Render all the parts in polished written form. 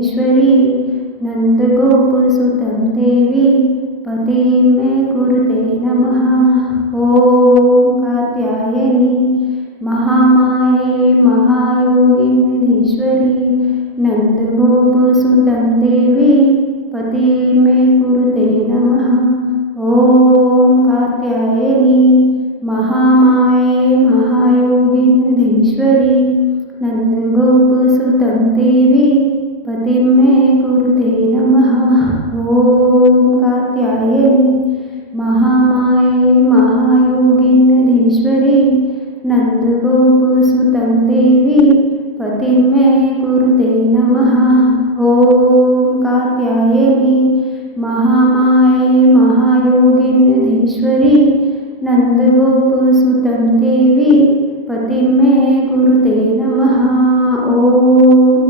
धीश्वरी नन्दगोपसुतं देवी पतिं मे कुरुते नमः। ॐ कात्यायनी महामाये महायोगिनीधीश्वरी नन्दगोपसुतं देवी पतिं मे कुरुते नमः। ॐ कात्यायनी महामाये महायोगिनीधीश्वरी नन्दगोपसुतं देवी पतिं मे कुरुते नमः। ॐ कात्यायनी महामाये महायोगिनीधीश्वरी नन्दगोपसुतं देवी पतिं मे कुरुते नमः। ॐ कात्यायनी महामाये महायोगिनीधीश्वरी नन्दगोपसुतं देवी पतिं मे कुरुते नमः। ॐ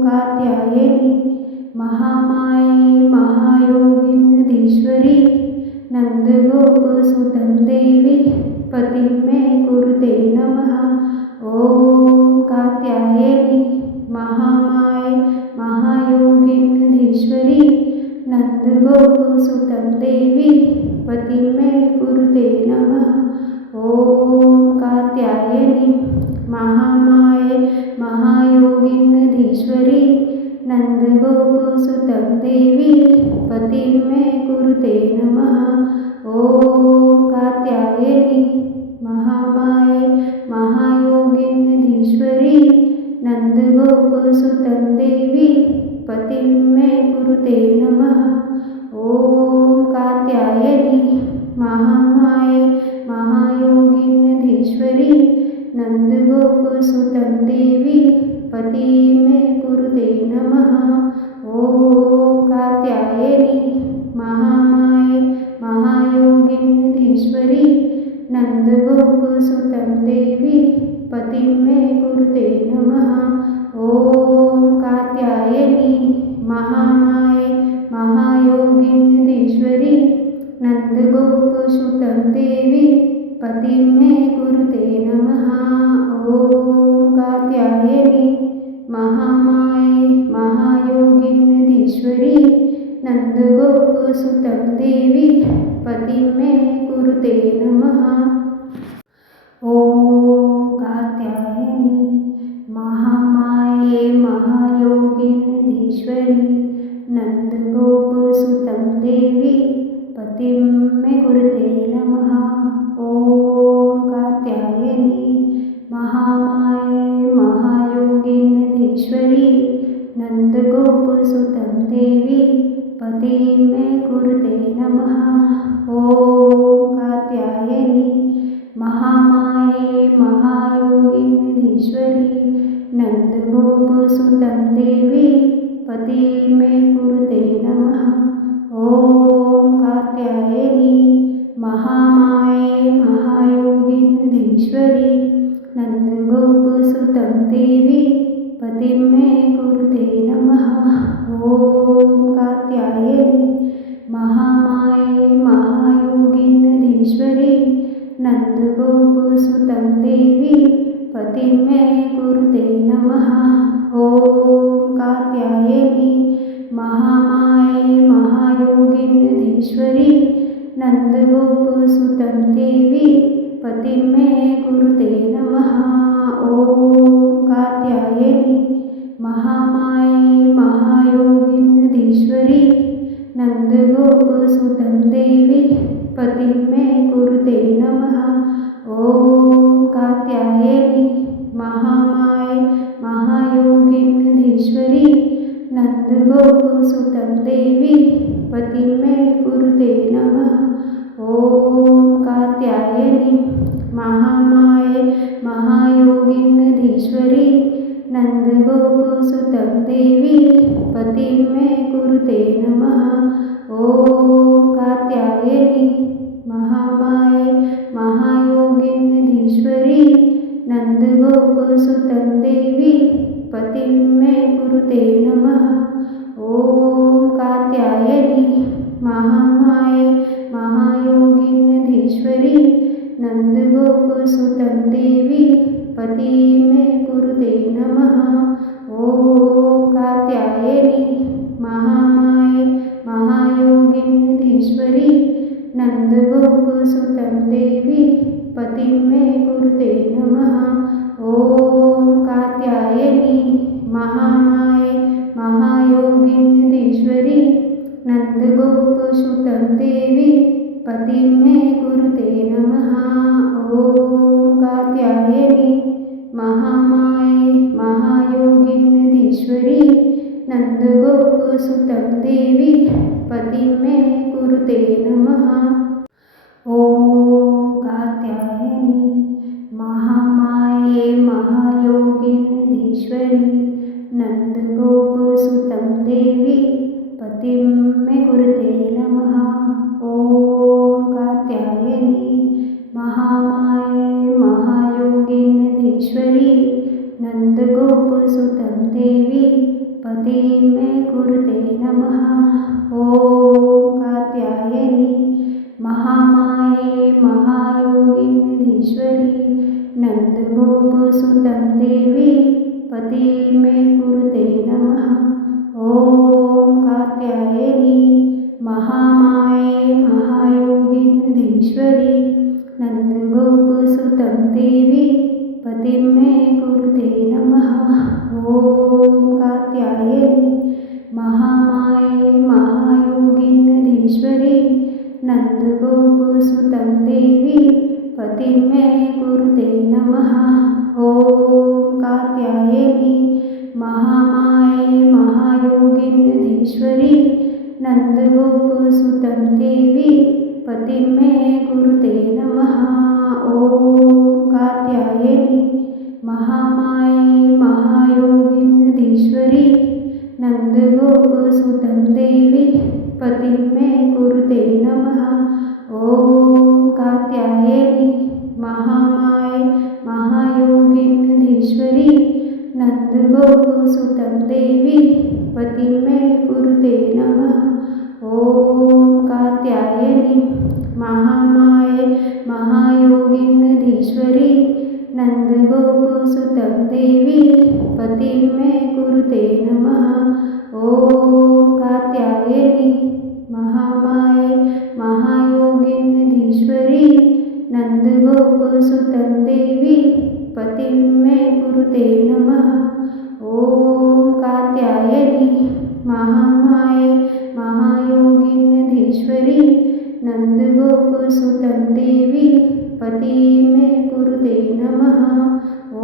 कात्यायनी महामाये महायोगिनीधीश्वरी नन्दगोपसुतं देवी पतिं मे कुरुते नमः। ॐ कात्यायनी महामाये महायोगिनीधीश्वरी नन्दगोपसुतं देवी पतिं मे कुरुते नमः। ॐ कात्यायनी महामाये महायोगिनीधीश्वरी नन्दगोपसुतं देवी पतिं मे कुरुते नमः। ॐ कात्यायनी महामाये महायोगिनीधीश्वरी नन्दगोपसुतं देवी पतिं मे कुरुते नमः। ॐ कात्यायनी महामाये महायोगिनीधीश्वरी नन्दगोपसुतं देवी पतिं मे कुरुते नमः। ॐ कात्यायनी महामाये महायोगिनीधीश्वरी नन्दगोपसुतं देवी पतिं मे कुरुते नमः। ॐ कात्यायनी महामाये महायोगिनीधीश्वरी नन्दगोपसुतं देवी पतिं मे कुरुते नमः। ॐ कात्यायनी महामाये महायोगिनीधीश्वरी नन्दगोपसुतं देवी पतिं मे कुरुते नमः। ॐ कात्यायनी महामाये महायोगिनीधीश्वरी नन्दगोपसुतं देवी पतिं मे कुरुते नमः। ॐ कात्यायनी महामाये महायोगिनीधीश्वरी नन्दगोपसुतं देवी पतिं मे कुरुते नमः। ॐ कात्यायनी महामाये महायोगिनीधीश्वरी नन्दगोपसुतं देवी पतिं मे कुरुते नमः। ॐ कात्यायनी महामाये महायोगिनीधीश्वरी नन्दगोपसुतं देवी पतिं मे कुरुते नमः। ॐ कात्यायनी महामाये महायोगिनीधीश्वरी नन्दगोपसुतं देवी पतिं मे कुरुते नमः। ॐ कात्यायनी महामाये महायोगिनीधीश्वरी नन्दगोपसुतं देवी पतिं मे कुरुते नमः। ॐ कात्यायनी महामाये महायोगिनीधीश्वरी नन्दगोपसुतं देवी पतिं मे कुरुते नमः। ॐ कात्यायनी महामाये महायोगिनीधीश्वरी नन्दगोपसुतं देवी पतिं मे कुरुते नमः। ॐ कात्यायनी महामाये महायोगिनीधीश्वरी नन्दगोपसुतं देवी पतिं मे कुरुते नमः। ॐ कात्यायनी महामाये महायोगिनीधीश्वरी नन्दगोपसुतं देवी पतिं मे कुरुते नमः। ॐ कात्यायनी महामाये महायोगिनीधीश्वरी नन्दगोपसुतं देवी पतिं मे कुरुते नमः। ॐ कात्यायनी नन्दगोपसुतं देवी पतिं मे कुरुते नमः। ॐ कात्यायनी महामाये महायोगिनीधीश्वरी नन्दगोपसुतं देवी पतिं मे कुरुते नमः। ॐ कात्यायनी महामाये महायोगिनीधीश्वरी नन्दगोपसुतं देवी पतिं मे कुरुते नमः। ॐ कात्यायनी महामाये महायोगिनीधीश्वरी नन्दगोपसुतं देवी पतिं मे कुरुते नमः। ॐ कात्यायनी महामाये महायोगिनीधीश्वरी नन्दगोपसुतं देवी पतिं मे कुरुते नमः। ॐ कात्यायनी महामाये महायोगिनीधीश्वरी नन्दगोपसुतं देवी पतिं मे कुरुते नमः। ॐ कात्यायनी महामाये महायोगिनीधीश्वरी नन्दगोपसुतं देवी पतिं मे कुरुते नमः। ॐ कात्यायनी महामाये महायोगिनीधीश्वरी नन्दगोपसुतं देवी पतिं मे कुरुते नमः। ॐ कात्यायनी महामाये महायोगिनीधीश्वरी नन्दगोपसुतं देवी पतिं मे कुरुते नमः। ॐ कात्यायनी महामाये महायोगिनीधीश्वरी नन्दगोपसुतं देवी पतिं मे कुरुते नमः। ॐ कात्यायनी महामाये महायोगिनीधीश्वरी नन्दगोपसुतं देवी पतिं मे कुरुते नमः। ॐ कात्यायनी महामाये महायोगिनीधीश्वरी नन्दगोपसुतं देवी पतिं मे कुरुते नमः। ॐ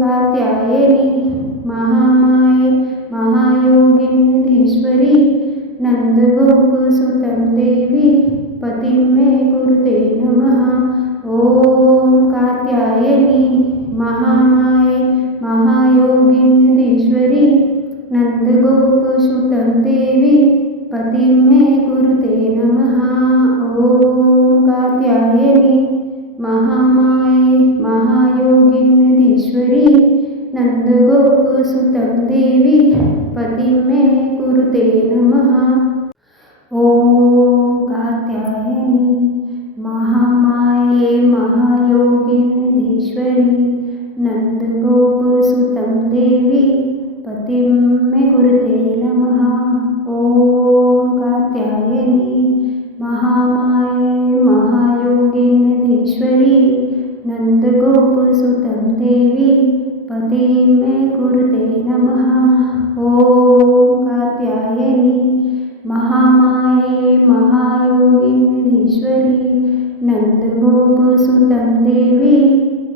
कात्यायनी महामाये महायोगिनीधीश्वरी नन्दगोपसुतं देवी पतिं मे कुरुते नमः। ॐ कात्यायनी महामाये महायोगिनीधीश्वरी नन्दगोपसुतं देवी पतिं मे कुरुते नमः। ॐ कात्यायनी महामाये महायोगिनीधीश्वरी नन्दगोपसुतं देवी पतिं मे कुरुते नमः। ॐ कात्यायनी महामाये महायोगिनीधीश्वरी नन्दगोपसुतं देवी पतिं मे कुरुते नमः। ॐ कात्यायनी महामाये महायोगिनीधीश्वरी नन्दगोपसुतं देवी पतिं मे कुरुते नमः। ॐ कात्यायनी महामाये महायोगिनीधीश्वरी नन्दगोपसुतं देवी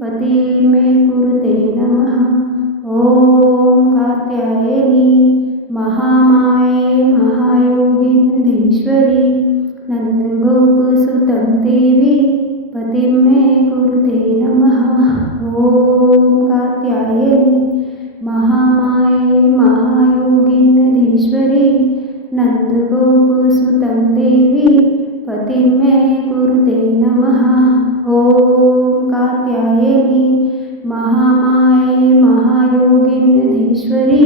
पतिं मे कुरुते नमः। ॐ कात्यायनी महामाये महायोगिनीधीश्वरी नन्दगोपसुतं देवी पतिं मे कुरुते नमः। ॐ कात्यायनी महामाये महायोगिनीधीश्वरी नन्दगोपसुतं देवी पतिं मे कुरुते नमः। ॐ कात्यायनी महामाये महायोगिनीधीश्वरी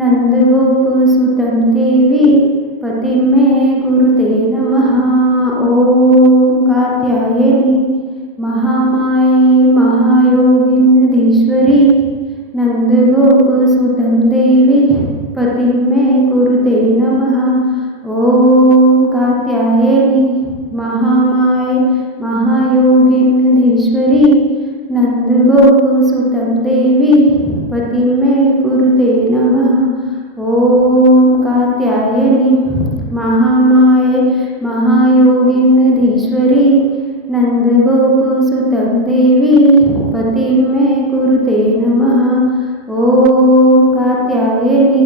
नन्दगोपसुतं देवी पतिं मे कुरुते नमः। ॐ कात्यायनी महामाये महायोगिनीधीश्वरी नन्दगोपसुतं देवी पतिं मे कुरुते नमः। ॐ कात्यायनी महामाये महायोगिनीधीश्वरी नन्दगोपसुतं देवी पतिं मे कुरुते नमः। ॐ कात्यायनी महामाये महायोगिनीधीश्वरी नन्दगोपसुतं देवी पतिं मे कुरुते नमः। ॐ कात्यायनी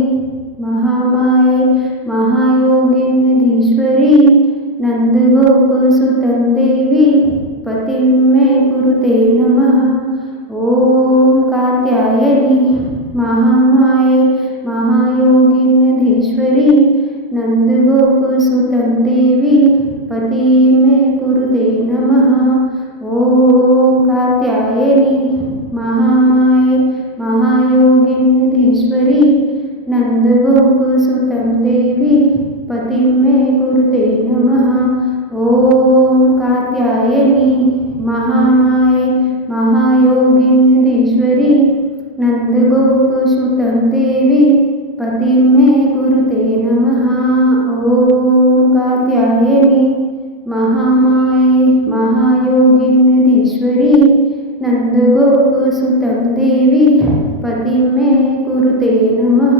कात्यायनी महामाये महायोगिन्नधीश्वरी नन्दगोपसुतं देवी पतिं मे कुरुते नमः। ॐ कात्यायनी महामाये महायोगिन्नधीश्वरी नन्दगोपसुतं देवी पतिं मे कुरुते नमः। ॐ कात्यायनी महामाये महायोगिन्नधीश्वरी नन्दगोपसुतं देवी पतिं मे कुरुते नमः। ॐ कात्यायनी महामाये महायोगिन्नधीश्वरी नन्दगोपसुतं देवी पतिं मे कुरुते नमः।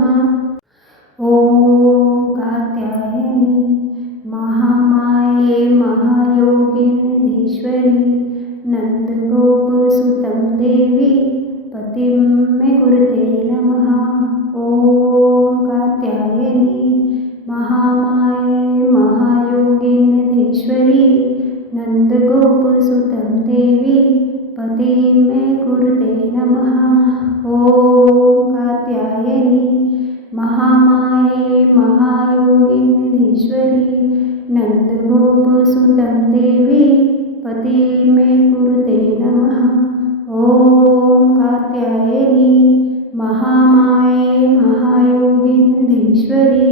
ॐ कात्यायनी महामाये महायोगिन्नधीश्वरी नन्दगोपसुतं देवी पतिं मे कुरुते नमः। ॐ कात्यायनी महामाये महायोगिन्नधीश्वरी नन्दगोपसुतं देवी पतिं मे कुरुते नमः। ॐ कात्यायनी महामाये महायोगिन्नधीश्वरी नन्दगोपसुतं देवी पतिं मे कुरुते नमः। ॐ कात्यायनी महामाये महायोगिन्नधीश्वरी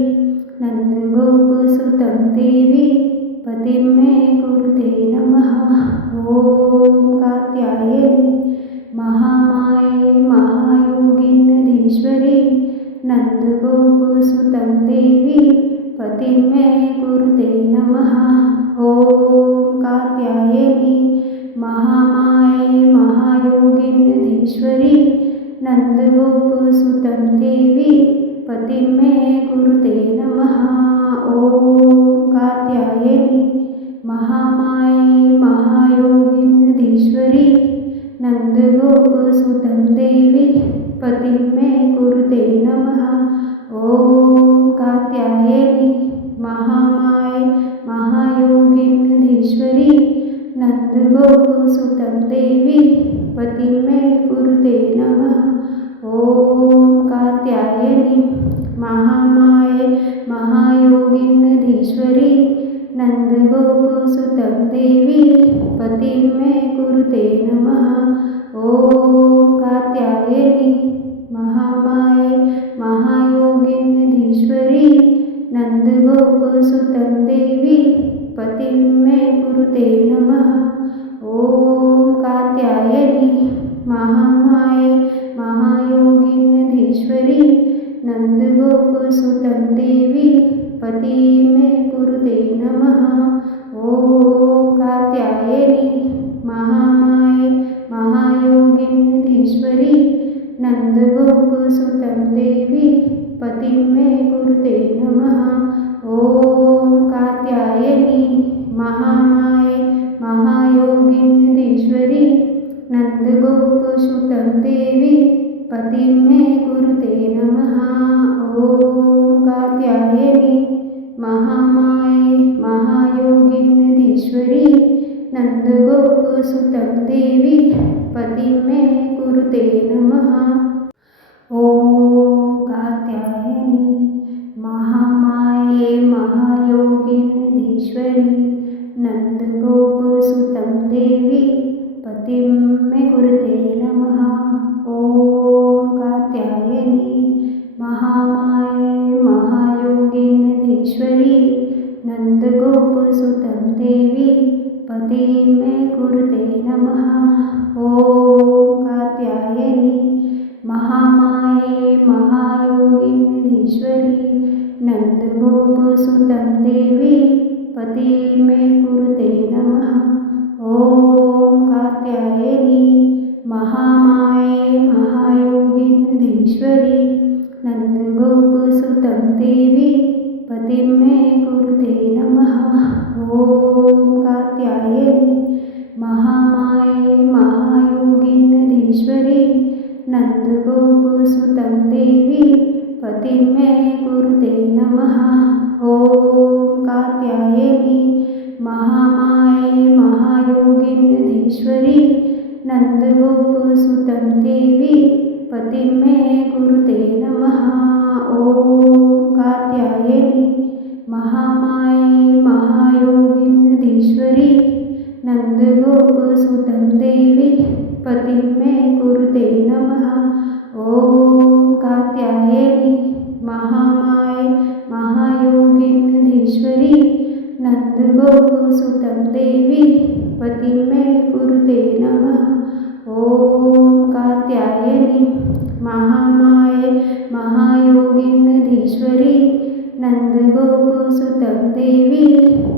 नन्दगोपसुतं देवी पतिं मे कुरुते नमः। ॐ कात्यायनी महामाये महायोगिन्नधीश्वरी नन्दगोपसुतं देवी पतिं मे कुरुते नमः। ॐ कात्यायनी महामाये महायोगिन्नधीश्वरी नन्दगोपसुतं देवी पतिं मे कुरुते नमः। ॐ कात्यायनी महामाये महायोगिन्नधीश्वरी नन्दगोपसुतं देवी पतिं मे कुरुते नमः। ॐ कात्यायनी महामाये महायोगिन्नधीश्वरी नन्दगोपसुतं देवी पतिं मे कुरुते नमः। ॐ कात्यायनी महामाये महायोगिन्नधीश्वरी नन्दगोपसुतं देवी पतिं मे कुरुते नमः। ॐ कात्यायनी महामाये महायोगिन्नधीश्वरी नन्दगोपसुतं देवी पतिं मे कुरुते नमः। ॐ कात्यायनी महामाये महायोगिन्नधीश्वरी नन्दगोपसुतं देवी पतिं मे कुरुते नमः। ॐ कात्यायनी महामाये महायोगिन्नधीश्वरी नन्दगोपसुतं देवी पतिं मे कुरुते नमः। ॐ कात्यायनी महामाये महायोगिन्नधीश्वरी नन्दगोपसुतं देवी पतिं मे कुरुते नमः। ॐ कात्यायनी महामाये महायोगिन्नधीश्वरी नन्दगोपसुतं देवी पतिं मे कुरुते नमः। ॐ कात्यायनी महामाये महायोगिन्नधीश्वरी नन्दगोपसुतं देवी पतिं मे कुरुते नमः। ॐ कात्यायनी महामाये महायोगिन्नधीश्वरी नन्दगोपसुतं देवी पतिं मे कुरुते नमः। ॐ कात्यायनी महामाये महायोगिन्नधीश्वरी नन्दगोपसुतं देवी पतिं मे कुरुते नमः। ॐ कात्यायनी महामाये महायोगिन्नधीश्वरी नन्दगोपसुतं देवी पतिं मे कुरुते नमः। ॐ कात्यायनी महामाये महायोगिन्नधीश्वरी नन्दगोपसुतं देवी पतिं मे कुरुते नमः। ॐ कात्यायनी महामाये महायोगिन्नधीश्वरी नन्दगोपसुतं देवी पतिं मे कुरुते नमः। ॐ कात्यायनी महामाये महायोगिन्नधीश्वरी नन्दगोपसुतं देवी पतिं मे कुरुते नमः। ॐ कात्यायनी महामाये महायोगिन्नधीश्वरी नन्दगोपसुतं देवी पतिं मे कुरुते नमः। ॐ कात्यायनी महामाये महायोगिन्नधीश्वरी नन्दगोपसुतं देवी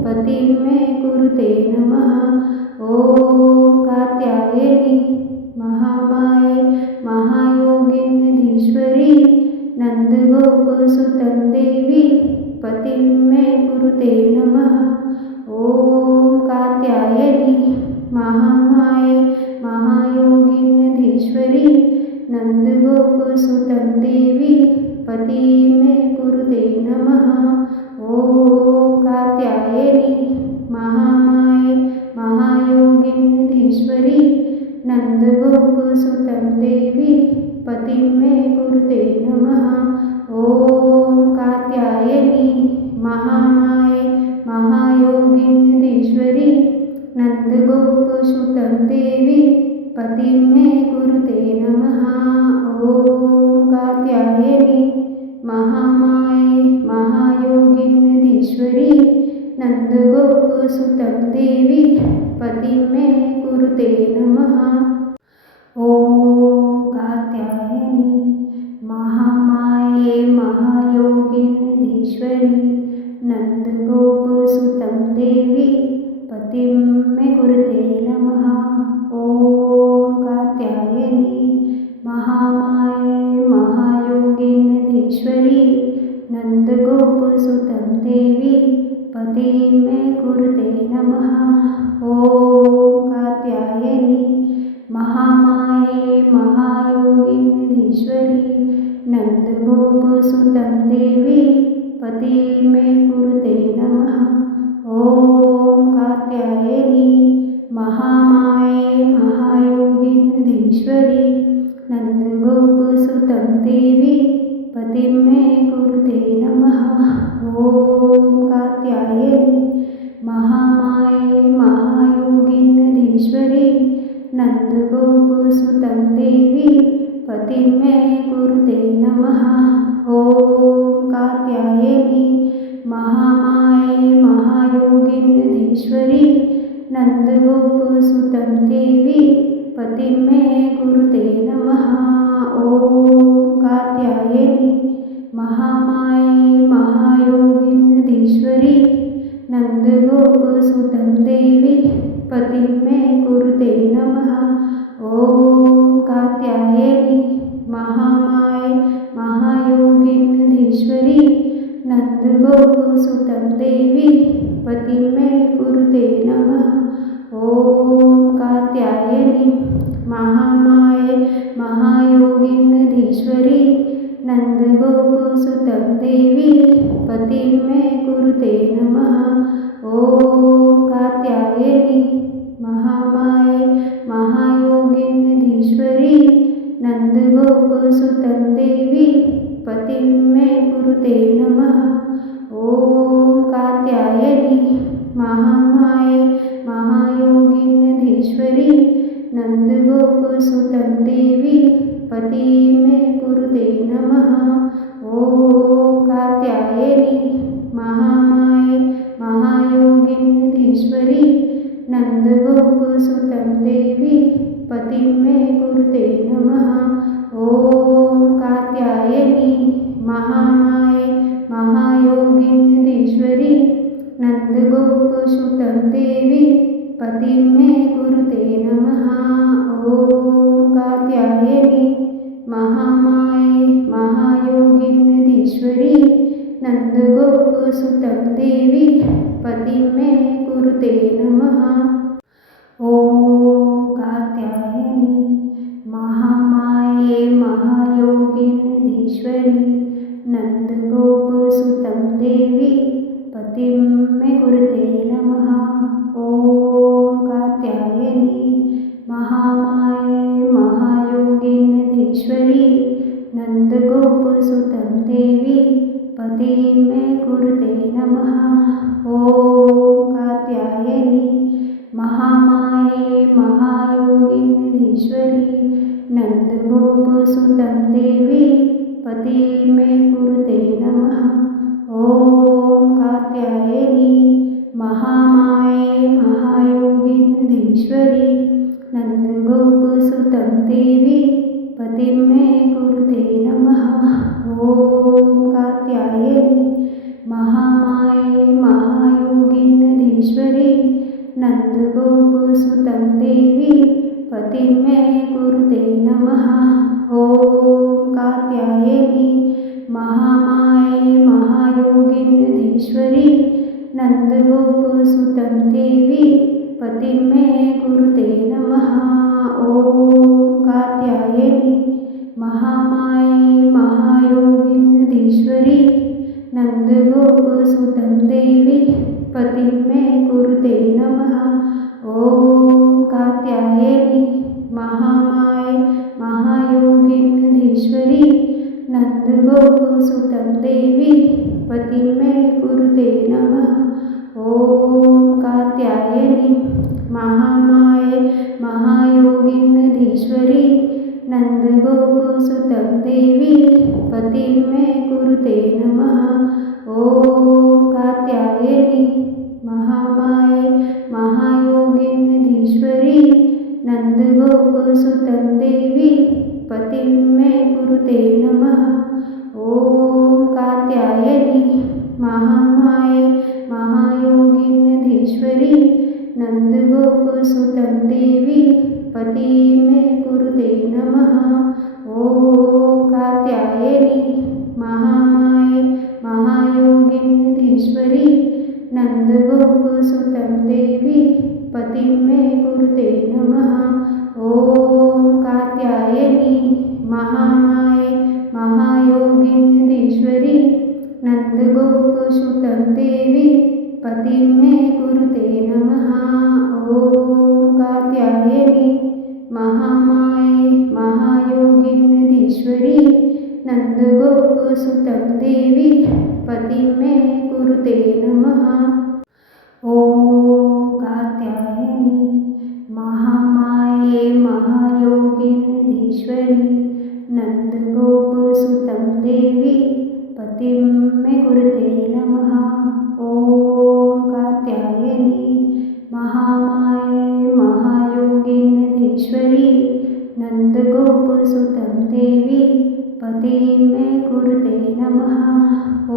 पतिं मे कुरुते नमः। ॐ कात्यायनी महामाये महायोगिन्नधीश्वरी नन्दगोपसुतं देवी पतिं मे कुरुते नमः। ॐ कात्यायनी महामाये महायोगिन्नधीश्वरी नन्दगोपसुतं देवी पतिं मे कुरुते नमः। ॐ कात्यायनी महामाये महायोगिन्नधीश्वरी नन्दगोपसुतं देवी पतिं मे कुरुते नमः। ॐ कात्यायनी महामाये महायोगिन्नधीश्वरी नन्दगोपसुतं देवी पतिं मे कुरुते नमः। ॐ कात्यायनी महामाये महायोगिन्नधीश्वरी नन्दगोपसुतं देवी पतिं मे कुरुते नमः। ॐ कात्यायनी महामाये महायोगिन्नधीश्वरी नन्दगोपसुतं देवी पतिं मे कुरुते नमः। ॐ कात्यायनी महामाये महायोगिन्नधीश्वरी नन्दगोपसुतं देवी पतिं मे कुरुते नमः। ॐ कात्यायनी महामाये महायोगिन्नधीश्वरी नन्दगोपसुतं देवी पतिं मे कुरुते नमः। ॐ कात्यायनी महामाये महायोगिन्नधीश्वरी नन्दगोपसुतं देवी पतिं मे कुरुते नमः। ॐ कात्यायनी महामाये महायोगिन्नधीश्वरी नन्दगोपसुतं देवी पतिं मे कुरुते नमः। ॐ कात्यायनी महामाये महायोगिन्नधीश्वरी नन्दगोपसुतं देवी पतिं मे कुरुते नमः। ॐ कात्यायनी महामाये महायोगिन्नधीश्वरी नन्दगोपसुतं देवी पतिं मे कुरुते नमः। ॐ कात्यायनी महामाये महायोगिन्नधीश्वरी नन्दगोपसुतं देवी पतिं मे कुरुते नमः। ॐ कात्यायनी महामाये महायोगिन्नधीश्वरी नन्दगोपसुतं देवी पतिं मे कुरुते नमः। ॐ कात्यायनी महामाये महायोगिन्नधीश्वरी नन्दगोपसुतं देवी पतिं मे कुरुते नमः। ॐ कात्यायनी महामाये महायोगिन्नधीश्वरी नन्दगोपसुतं देवी पतिं मे कुरुते नमः। ॐ कात्यायनी महामाये महायोगिन्नधीश्वरी नन्दगोपसुतं देवी पतिं मे कुरुते नमः। ॐ कात्यायनी महामाये महायोगिन्नधीश्वरी नन्दगोपसुतं देवी पतिं मे कुरुते नमः। ॐ कात्यायनी महामाये महायोगिन्नधीश्वरी नन्दगोपसुतं देवी पतिं मे कुरुते नमः। ॐ कात्यायनी महामाये महायोगिन्नधीश्वरी नन्दगोपसुतं देवी पतिं मे कुरुते नमः। ॐ कात्यायनी महामाये महायोगिन्नधीश्वरी नन्दगोपसुतं देवी पतिं मे कुरुते नमः। ॐ कात्यायनी महामाये महायोगिनीश्वरी नन्दगोपसुतं देवी पतिं मे कुरुते नमः। ॐ कात्यायनी महामाये महायोगिनीश्वरी नन्दगोपसुतं देवी पतिं मे कुरुते नमः। ॐ कात्यायनी महामाये महायोगिनीश्वरी नन्दगोपसुतं देवी पतिं मे कुरुते नमः। ॐ कात्यायनी महामाये महायोगिनीश्वरी नन्दगोपसुतं देवी पतिं मे कुरुते नमः। ॐ कात्यायनी महामाये महायोगिनीश्वरी नन्दगोपसुतं देवी पतिं मे कुरुते नमः। ॐ कात्यायनी महामाये महायोगिनीश्वरी नन्दगोपसुतं देवी पतिं मे कुरुते नमः। ॐ कात्यायनी महामाये महायोगिनीश्वरी नन्दगोपसुतं देवी पतिं मे कुरुते नमः। ॐ कात्यायनी महामाये महायोगिनीश्वरी नन्दगोपसुतं देवी पतिं मे कुरुते नमः। ॐ कात्यायनी महामाये महायोगिनीश्वरी नन्दगोपसुतं देवी पतिं मे कुरुते नमः। ॐ कात्यायनी महामाये महायोगिनीश्वरी नन्दगोपसुतं देवी पतिं मे कुरुते नमः। ॐ कात्यायनी महामाये महायोगिनीश्वरी नन्दगोपसुतं देवी पतिं मे कुरुते नमः। ॐ कात्यायनी महामाये महायोगिनीश्वरी नन्दगोपसुतं देवी पतिं मे कुरुते नमः। ॐ कात्यायनी महामाये महायोगिनीश्वरी नन्दगोपसुतं देवी पतिं मे कुरुते नमः। ॐ कात्यायनी महामाये महायोगिनीश्वरी नन्दगोपसुतं देवी पतिं मे कुरुते नमः। ॐ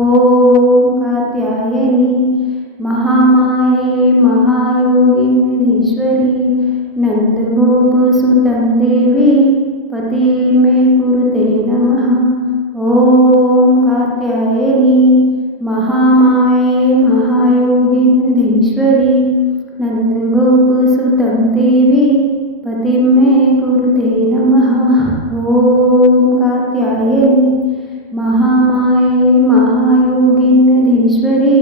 कात्यायनी महामाये महायोगिनीश्वरी नन्दगोपसुतं देवी पतिं मे कुरुते नमः। ॐ कात्यायनी महामाये महायोगिनीश्वरी नन्दगोपसुतं देवी पतिं मे कुरुते नमः। ॐ कात्यायनी महामाये महायोगिनीश्वरी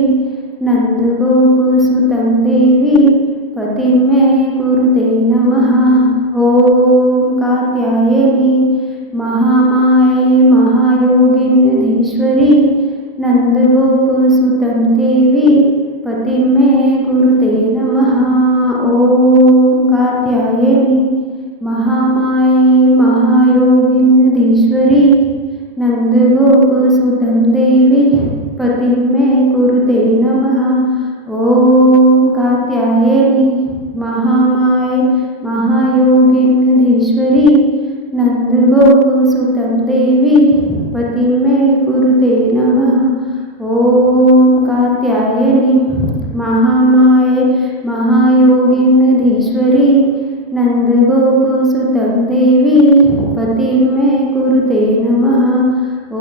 नन्दगोपसुतं देवी पतिं मे कुरुते नमः। ॐ कात्यायनी महामाये महायोगिनीश्वरी नन्दगोपसुतं देवी पतिं मे कुरुते नमः। ॐ कात्यायनी महामाये महायोगिनीश्वरी नन्दगोपसुतं देवी पतिं मे कुरुते नमः। ॐ कात्यायनी महामाये महायोगिनीश्वरी नन्दगोपसुतं देवी पतिं मे कुरुते नमः। ॐ कात्यायनी महामाये महायोगिनीश्वरी नन्दगोपसुतं देवी पतिं मे कुरुते नमः। ॐ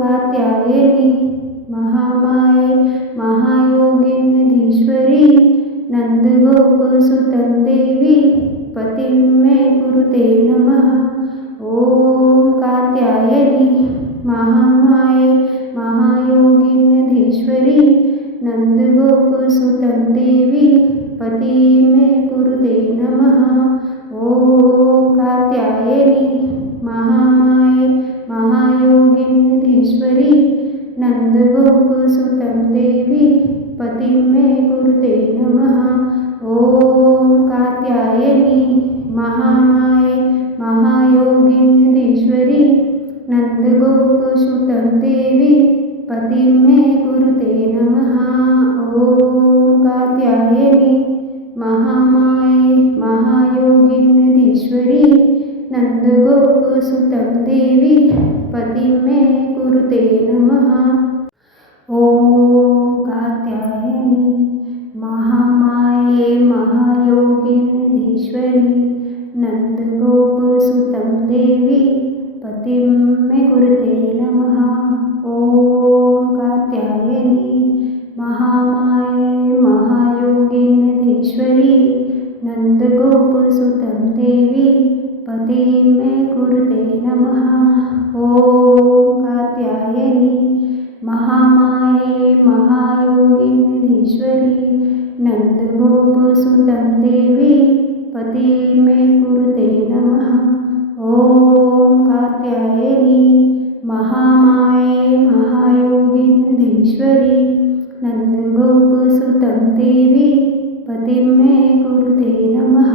कात्यायनी महामाये महायोगिनीश्वरी नन्दगोपसुतं देवी पतिं मे कुरुते नमः। ॐ कात्यायनी महामाये महायोगिनीश्वरी नन्दगोपसुतं देवी पतिं मे कुरुते नमः। ॐ कात्यायनी महामाये महायोगिनीश्वरी नन्दगोपसुतं देवी पतिं मे कुरुते नमः। ॐ कात्यायनी महामाये महायोगिनीश्वरी नन्दगोपसुतं देवी पतिं मे कुरुते नमः। ॐ कात्यायनी महामाये महायोगिनीश्वरी नन्दगोपसुतं देवी पतिं मे कुरुते नमः। ॐ कात्यायनी महामाये महायोगिनीश्वरी नन्दगोपसुतं देवी पतिं मे कुरुते नमः। ॐ कात्यायनी महामाये महायोगिनीश्वरी नन्दगोपसुतं देवी पतिं मे कुरुते नमः। ॐ कात्यायनी महामाये महायोगिनीश्वरी नन्दगोपसुतं देवी पतिं मे कुरुते नमः। ॐ कात्यायनी महामाये महायोगिनीश्वरी नन्दगोपसुतं देवी पतिं मे कुरुते नमः।